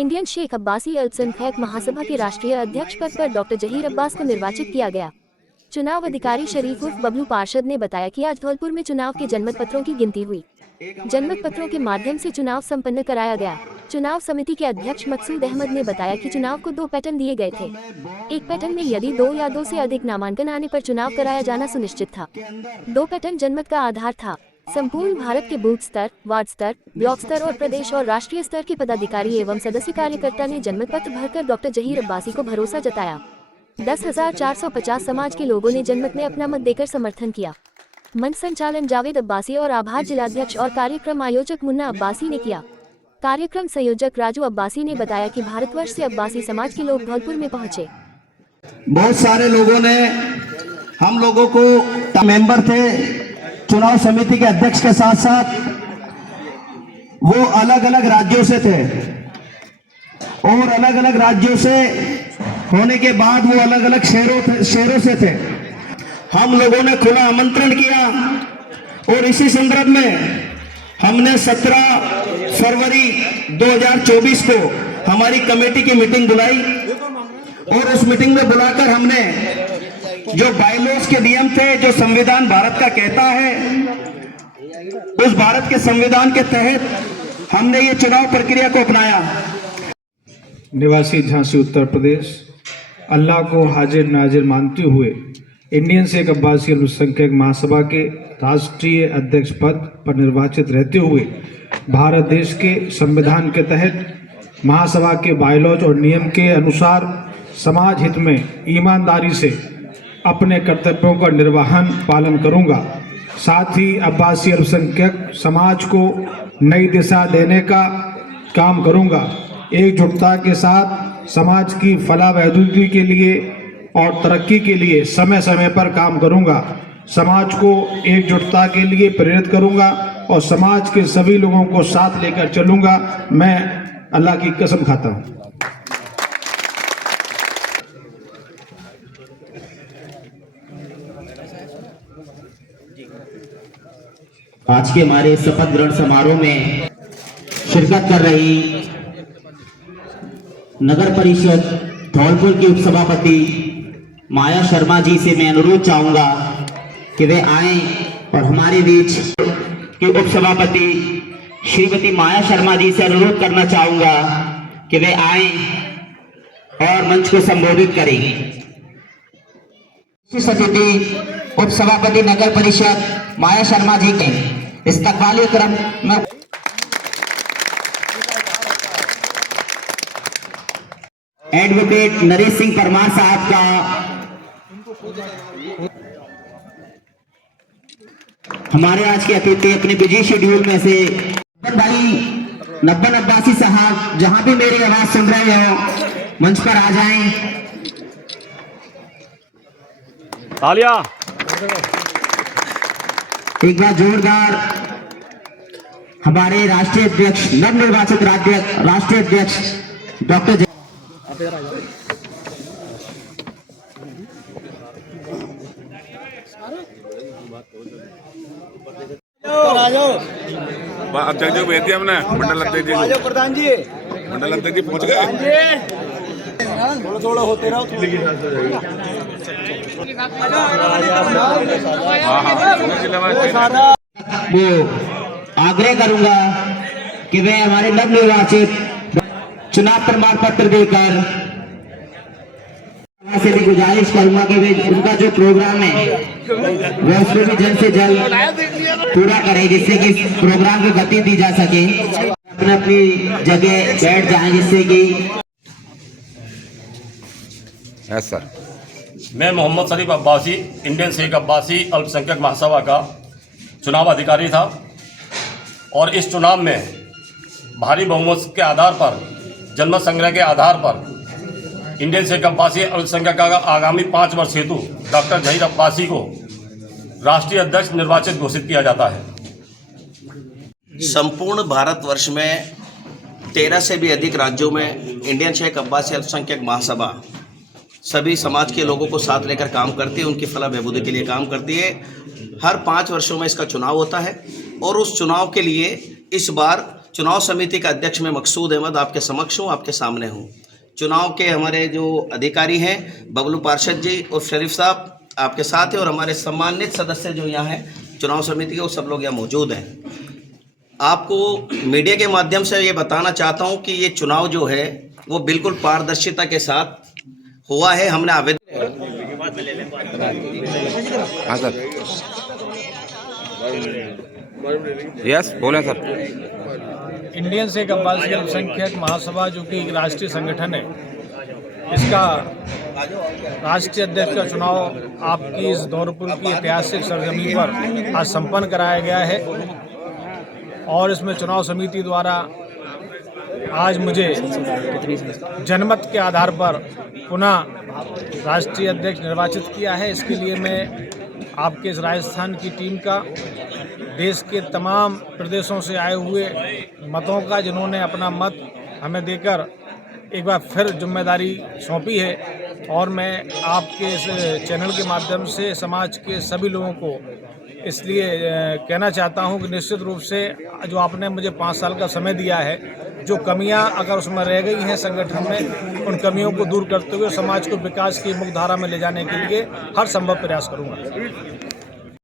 Indian Sheikh Abbasi अल्पसंख्यक महासभा के राष्ट्रीय अध्यक्ष पद पर डॉक्टर जहीर अब्बास को निर्वाचित किया गया। चुनाव अधिकारी शरीफ उर्फ बबलू पार्षद ने बताया कि आज धौलपुर में चुनाव के जनमत पत्रों की गिनती हुई। जनमत पत्रों के माध्यम से चुनाव संपन्न कराया गया। चुनाव समिति के अध्यक्ष मकसूद अहमद ने बताया कि चुनाव को 2 पैटर्न दिए गए थे। एक पैटर्न में यदि 2 या 2 से अधिक नामांकन आने पर चुनाव कराया जाना सुनिश्चित था। 2 पैटर्न जनमत का आधार था। संपूर्ण भारत के बूथ स्तर, वार्ड स्तर, ब्लॉक स्तर और प्रदेश और राष्ट्रीय स्तर के पदाधिकारी एवं सदस्य कार्यकर्ता ने जनमत पत्र भरकर डॉक्टर जहीर अब्बासी को भरोसा जताया। 10,450 समाज के लोगों ने जनमत में अपना मत देकर समर्थन किया। मंच संचालन जावेद अब्बासी और आभार जिलाध्यक्ष और कार्यक्रम आयोजक मुन्ना अब्बासी ने किया। कार्यक्रम संयोजक राजू अब्बासी ने बताया कि भारतवर्ष से अब्बासी समाज के लोग धौलपुर में पहुंचे। बहुत सारे लोगों ने हम लोगों को मेंबर थे चुनाव समिति के अध्यक्ष के साथ साथ वो अलग अलग राज्यों से थे और अलग अलग राज्यों से होने के बाद वो अलग अलग शहरों से थे। हम लोगों ने खुला आमंत्रण किया और इसी संदर्भ में हमने 17 फरवरी 2024 को हमारी कमेटी की मीटिंग बुलाई और उस मीटिंग में बुलाकर हमने जो बायलॉज के नियम थे, जो संविधान भारत का कहता है, उस भारत के संविधान के तहत हमने ये चुनाव प्रक्रिया को अपनाया। निवासी झांसी उत्तर प्रदेश अल्लाह को हाजिर नाजिर मानते हुए इंडियन शेख अब्बासी अल्पसंख्यक महासभा के राष्ट्रीय अध्यक्ष पद पर निर्वाचित रहते हुए भारत देश के संविधान के तहत महासभा के बायलॉज और नियम के अनुसार समाज हित में ईमानदारी से अपने कर्तव्यों का निर्वहन पालन करूंगा। साथ ही अब्बासी अल्पसंख्यक समाज को नई दिशा देने का काम करूंगा। एकजुटता के साथ समाज की फलाह बहबूदी के लिए और तरक्की के लिए समय समय पर काम करूंगा। समाज को एकजुटता के लिए प्रेरित करूंगा और समाज के सभी लोगों को साथ लेकर चलूंगा। मैं अल्लाह की कसम खाता हूं। आज के हमारे शपथ ग्रहण समारोह में शिरकत कर रही नगर परिषद धौलपुर की उपसभापति माया शर्मा जी से मैं अनुरोध चाहूंगा कि वे आए और हमारे बीच के उपसभापति श्रीमती माया शर्मा जी से अनुरोध करना चाहूंगा कि वे आए और मंच को संबोधित करें। अतिथि उपसभापति नगर परिषद माया शर्मा जी के इस्तकबाली क्रम में एडवोकेट नरेश सिंह परमार साहब का हमारे आज के अतिथि अपने बिजी शेड्यूल में से भाई नब्बन अब्बासी साहब जहां भी मेरी आवाज सुन रहे हो मंच पर आ जाएं। तालियां एक बार जोरदार हमारे राष्ट्रीय अध्यक्ष नवनिर्वाचित राष्ट्रीय अध्यक्ष डॉक्टर अध्यक्ष जी भेज दिया हमने मंडल अध्यक्ष जी प्रधान जी मंडल अध्यक्ष जी पहुंच गए। थोड़ा होते रहो वो आग्रह करूंगा कि वे हमारे नवनिर्वाचित चुनाव प्रमाण पत्र देकर से भी गुजारिश करूंगा कि वे उनका जो प्रोग्राम है वह उसको भी जल्द से जल्द पूरा करें जिससे कि प्रोग्राम को गति दी जा सके। अपनी अपनी जगह बैठ जाएं जिससे कि सर मैं मोहम्मद शरीफ अब्बासी इंडियन शेख अब्बासी अल्पसंख्यक महासभा का चुनाव अधिकारी था और इस चुनाव में भारी बहुमत के आधार पर जनमत संग्रह के आधार पर इंडियन शेख अब्बासी अल्पसंख्यक का आगामी 5 वर्ष हेतु डॉक्टर जहीर अब्बासी को राष्ट्रीय अध्यक्ष निर्वाचित घोषित किया जाता है। संपूर्ण भारतवर्ष में 13 से भी अधिक राज्यों में इंडियन शेख अब्बासी अल्पसंख्यक महासभा सभी समाज के लोगों को साथ लेकर काम करती है, उनकी फलाह बहबूदी के लिए काम करती है। हर 5 वर्षों में इसका चुनाव होता है और उस चुनाव के लिए इस बार चुनाव समिति का अध्यक्ष मैं मकसूद अहमद आपके समक्ष हूँ, आपके सामने हूँ। चुनाव के हमारे जो अधिकारी हैं बबलू पार्षद जी और शरीफ साहब आपके साथ हैं, और हमारे सम्मानित सदस्य जो यहाँ हैं चुनाव समिति के, वो सब लोग यहाँ मौजूद हैं। आपको मीडिया के माध्यम से ये बताना चाहता हूँ कि ये चुनाव जो है वो बिल्कुल पारदर्शिता के साथ हुआ है। हमने आवेदन हाँ सर, यस बोलें सर। इंडियन सिख अब्बासी अल्पसंख्यक महासभा जो कि एक राष्ट्रीय संगठन है, इसका राष्ट्रीय अध्यक्ष का चुनाव आपकी इस धौलपुर की ऐतिहासिक सरजमीन पर आज संपन्न कराया गया है, और इसमें चुनाव समिति द्वारा आज मुझे जनमत के आधार पर पुनः राष्ट्रीय अध्यक्ष निर्वाचित किया है। इसके लिए मैं आपके इस राजस्थान की टीम का, देश के तमाम प्रदेशों से आए हुए मतों का, जिन्होंने अपना मत हमें देकर एक बार फिर जिम्मेदारी सौंपी है, और मैं आपके इस चैनल के माध्यम से समाज के सभी लोगों को इसलिए कहना चाहता हूं कि निश्चित रूप से जो आपने मुझे 5 साल का समय दिया है, जो कमियां अगर उसमें रह गई हैं संगठन में, उन कमियों को दूर करते हुए समाज को विकास की मुख्य धारा में ले जाने के लिए हर संभव प्रयास करूंगा।